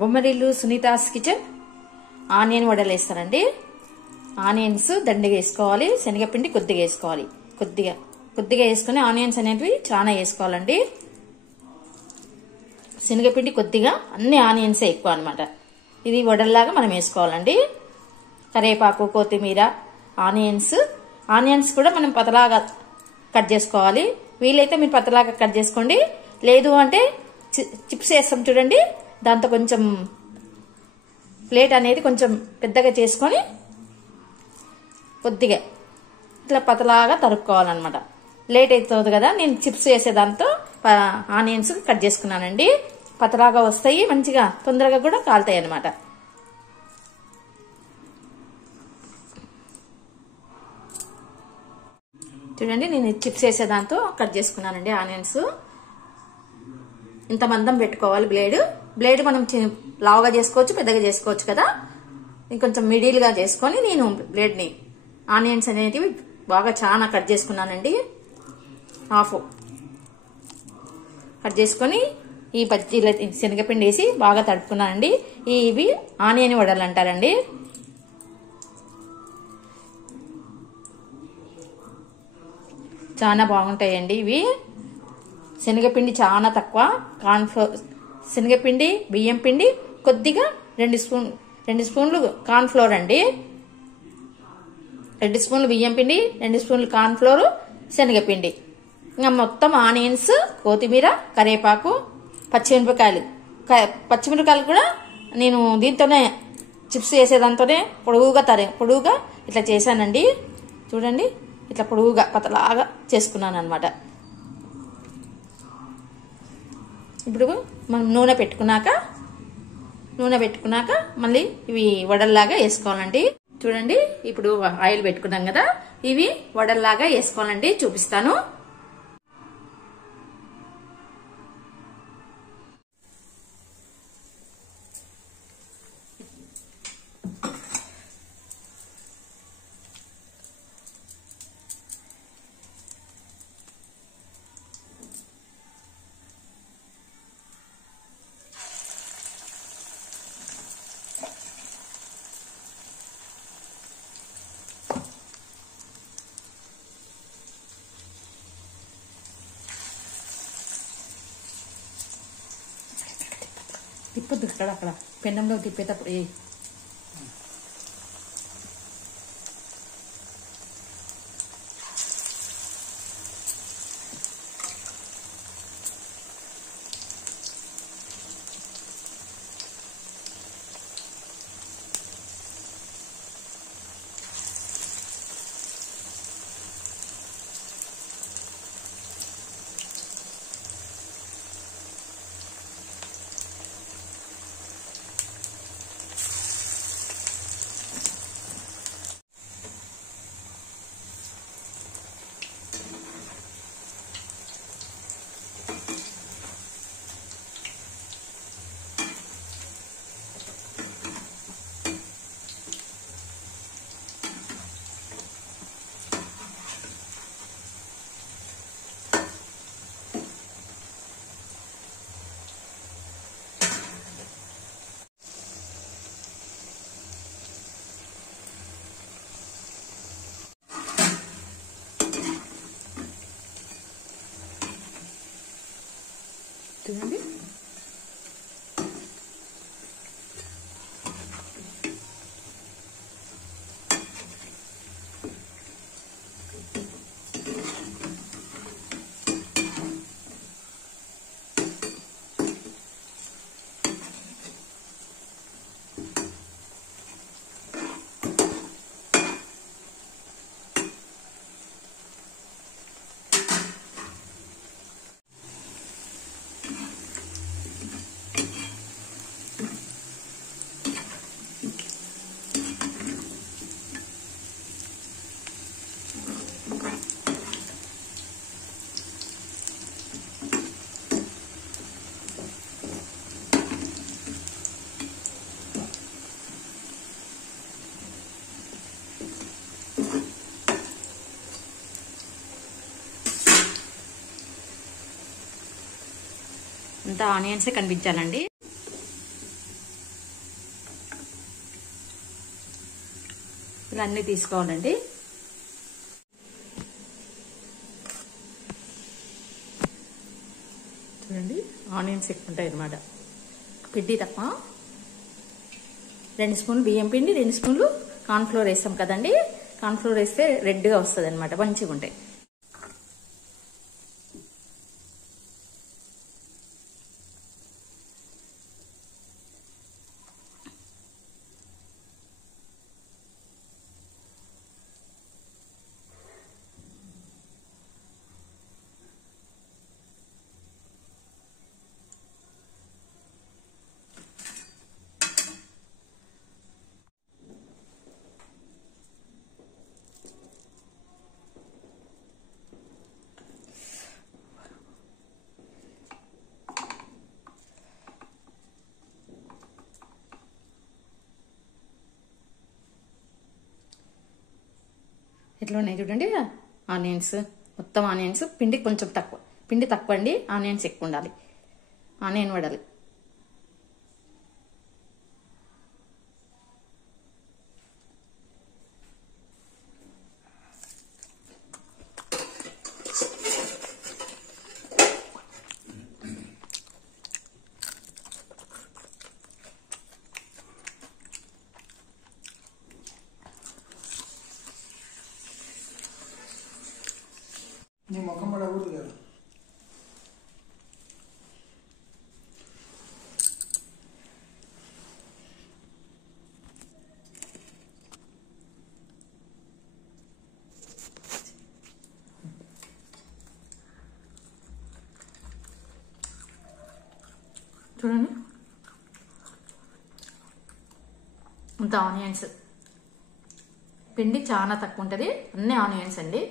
Bommarillu Sunita's kitchen onion వడలు వేస్తానండి. Onions దండిగా వేసుకోవాలి, శనగపిండి కొద్దిగా వేసుకోవాలి. కొద్దిగా వేసుకుని ఆనియన్స్ అనేవి చాలా వేసుకోవాలండి. శనగపిండి కొద్దిగా, అన్ని ఆనియన్సే ఎక్కువ అనమాట. ఇది వడల్లాగా మనం వేసుకోవాలండి. కరివేపాకు, కొత్తిమీర, ఆనియన్స్ కూడా మనం పతలాగా కట్ చేసుకోవాలి. వీలైతే మీరు పతలాగా కట్ చేసుకోండి. లేదు అంటే చిప్స్ వేస్తాం చూడండి, దాంతో కొంచెం ప్లేట్ అనేది కొంచెం పెద్దగా చేసుకొని కొద్దిగా ఇట్లా పతలాగా తరుక్కోవాలన్నమాట. లేట్ అవుతుంది కదా, నేను చిప్స్ వేసే దాంతో ఆనియన్స్ కట్ చేసుకున్నానండి. పతలాగా వస్తాయి, మంచిగా తొందరగా కూడా కాలుతాయి అన్నమాట. చూడండి, నేను చిప్స్ వేసే దాంతో కట్ చేసుకున్నానండి ఆనియన్స్. ఇంత మందం పెట్టుకోవాలి బ్లేడ్ మనం లావుగా చేసుకోవచ్చు, పెద్దగా చేసుకోవచ్చు కదా. ఇంకొంచెం మిడిల్గా చేసుకొని నేను బ్లేడ్ని ఆనియన్స్ అనేటివి బాగా చాలా కట్ చేసుకున్నానండి. హాఫ్ కట్ చేసుకొని ఈ బజ్జీల శనగపిండి వేసి బాగా తడుపుకున్నానండి. ఇవి ఆనియన్ వడలు అంటారండి. చాలా బాగుంటాయండి ఇవి. శనగపిండి చాలా తక్కువ, శనగపిండి, బియ్యం పిండి కొద్దిగా 2 స్పూన్లు కార్న్ ఫ్లోర్ అండి. 2 స్పూన్లు బియ్యం పిండి, 2 స్పూన్లు కార్న్ ఫ్లోర్, శనగపిండి. ఇంకా మొత్తం ఆనియన్స్, కొత్తిమీర, కరివేపాకు, పచ్చిమిరపకాయలు కూడా నేను దీంతోనే చిప్స్ వేసేదాంతోనే పొడుగుగా ఇట్లా చేశానండి. చూడండి, ఇట్లా పొడుగుగా పతలాగా చేసుకున్నాను అనమాట. ఇప్పుడు మనం నూనె పెట్టుకున్నాక మళ్ళీ ఇవి వడల్లాగా వేసుకోవాలండి. చూడండి, ఇప్పుడు ఆయిల్ పెట్టుకున్నాం కదా, ఇవి వడల్లాగా వేసుకోవాలండి. చూపిస్తాను. తిప్పొద్దు, అక్కడ పెన్నంలో తిప్పేటప్పుడు చూడండి. అంతా ఆనియన్సే కనిపించాలండి. ఇలా అన్నీ తీసుకోవాలండి. చూడండి ఆనియన్స్ ఎక్కువ ఉంటాయి అన్నమాట. పిండి తప్ప 2 స్పూన్లు బియ్యం పిండి, 2 స్పూన్లు కార్న్ఫ్లోర్ వేస్తాం కదండి. కార్న్ఫ్లోర్ వేస్తే రెడ్గా వస్తుంది అనమాట, మంచిగా ఉంటాయి. ఇట్లా ఉన్నాయి చూడండి ఆనియన్స్, మొత్తం ఆనియన్స్. పిండి కొంచెం తక్కువ, పిండి తక్కువ అండి, ఆనియన్స్ ఎక్కువ ఉండాలి. ఆనియన్ వడలు నీ ముఖం పడకూడదు కదా. చూడండి ఇంత ఆనియన్స్. పిండి చాలా తక్కువ ఉంటుంది, అన్ని ఆనియన్స్ అండి.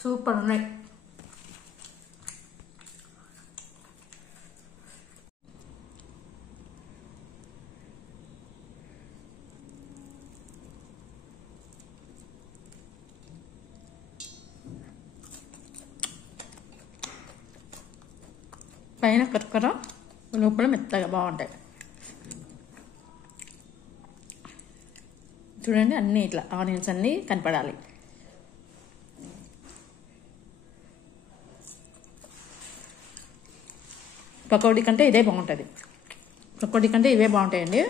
సూపర్ ఉన్నాయి. పైన కరకర, లోపల మెత్తగా బాగుంటాయి. చూడండి అన్నీ ఇట్లా ఆనియన్స్ అన్నీ కనపడాలి. పకోడీ కంటే ఇదే బాగుంటుంది, పకోడీ కంటే ఇవే బాగుంటాయండి.